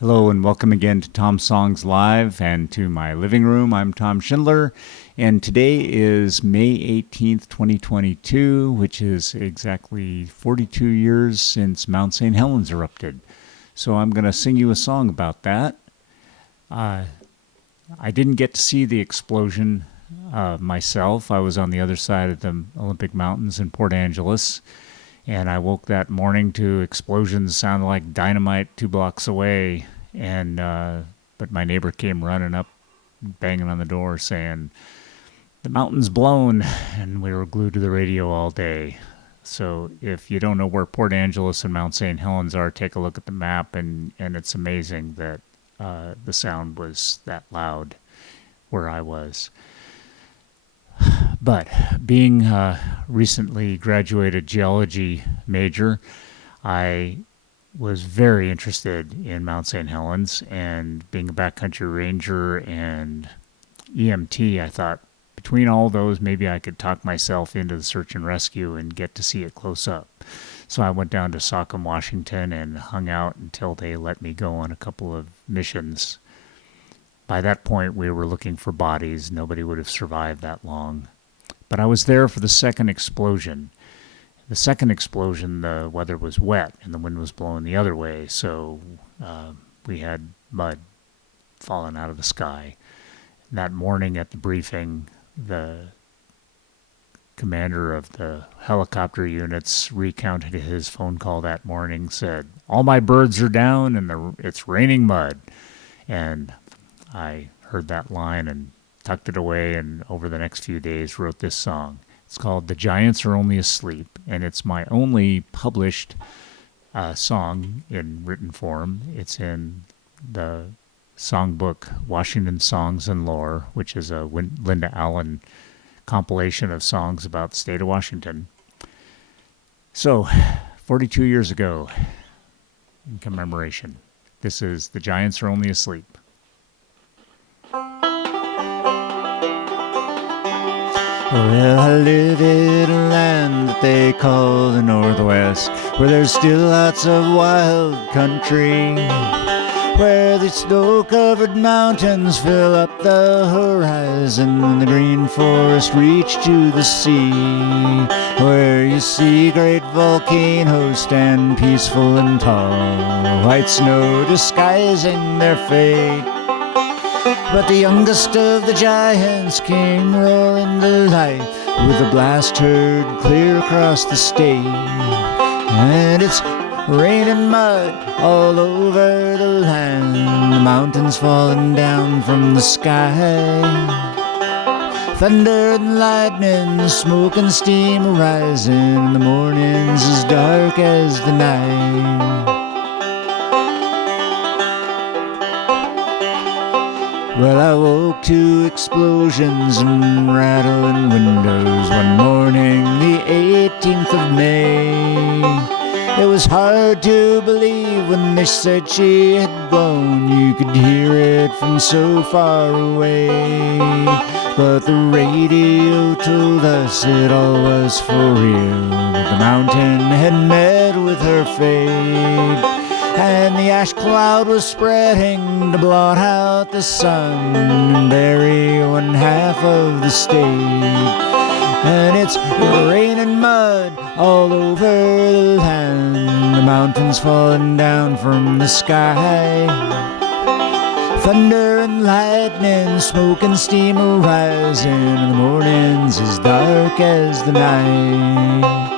Hello and welcome again to Tom Songs Live and to my living room. I'm Tom Shindler, and today is May 18th, 2022, which is exactly 42 years since Mount Saint Helens erupted. So I'm going to sing you a song about that. I didn't get to see the explosion myself. I was on the other side of the Olympic Mountains in Port Angeles. And I woke that morning to explosions sounding like dynamite 2 blocks away. And but my neighbor came running up, banging on the door, saying, "The mountain's blown," and we were glued to the radio all day. So if you don't know where Port Angeles and Mount Saint Helens are, take a look at the map, and it's amazing that the sound was that loud where I was. But being a recently graduated geology major, I was very interested in Mount Saint Helens, and being a backcountry ranger and EMT, I thought between all those, maybe I could talk myself into the search and rescue and get to see it close up. So I went down to Saucon, Washington, and hung out until they let me go on a couple of missions. By that point, we were looking for bodies. Nobody would have survived that long. But I was there for the second explosion. The second explosion, the weather was wet and the wind was blowing the other way, so we had mud falling out of the sky. That morning at the briefing, the commander of the helicopter units recounted his phone call that morning, said, "All my birds are down and it's raining mud." And I heard that line and tucked it away, and over the next few days wrote this song. It's called "The Giants Are Only Asleep," and it's my only published song in written form. It's in the songbook Washington Songs and Lore, which is a Linda Allen compilation of songs about the state of Washington. So, 42 years ago, in commemoration, this is "The Giants Are Only Asleep." Well, I live in a land that they call the Northwest, where there's still lots of wild country, where the snow-covered mountains fill up the horizon and the green forest reach to the sea, where you see great volcanoes stand peaceful and tall, white snow disguising their fate. But the youngest of the giants came roaring to life with a blast heard clear across the state. And it's raining mud all over the land, the mountains falling down from the sky. Thunder and lightning, the smoke and steam rising, and the morning's as dark as the night. Well, I woke to explosions and rattling windows one morning, the 18th of May. It was hard to believe when they said she had blown. You could hear it from so far away. But the radio told us it all was for real. The mountain had met with her fate, and the ash cloud was spreading to blot out the sun and bury one half of the state. And it's raining mud all over the land, the mountains falling down from the sky. Thunder and lightning, smoke and steam are rising, and the morning's as dark as the night.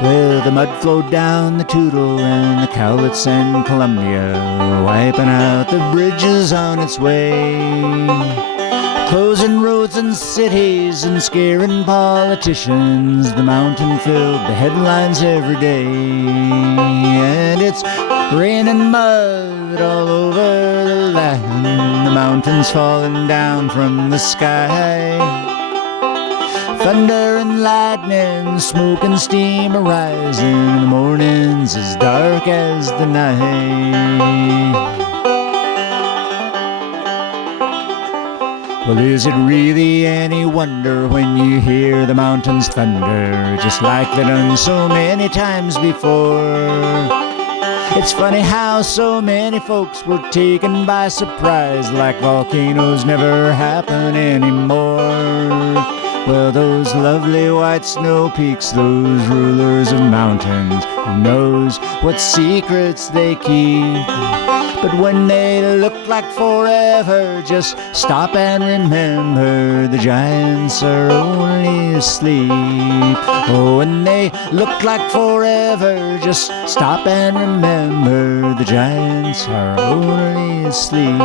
Well, the mud flowed down the Toutle and the Cowlitz and Columbia, wiping out the bridges on its way, closing roads and cities and scaring politicians. The mountain filled the headlines every day, and it's raining mud all over the land, the mountains falling down from the sky. Thunder and lightning, smoke and steam arising. The morning's as dark as the night. Well, is it really any wonder when you hear the mountains thunder, just like they done so many times before? It's funny how so many folks were taken by surprise, like volcanoes never happen anymore. Well, those lovely white snow peaks, those rulers of mountains, who knows what secrets they keep? But when they look like forever, just stop and remember the giants are only asleep. Oh, when they look like forever, just stop and remember the giants are only asleep.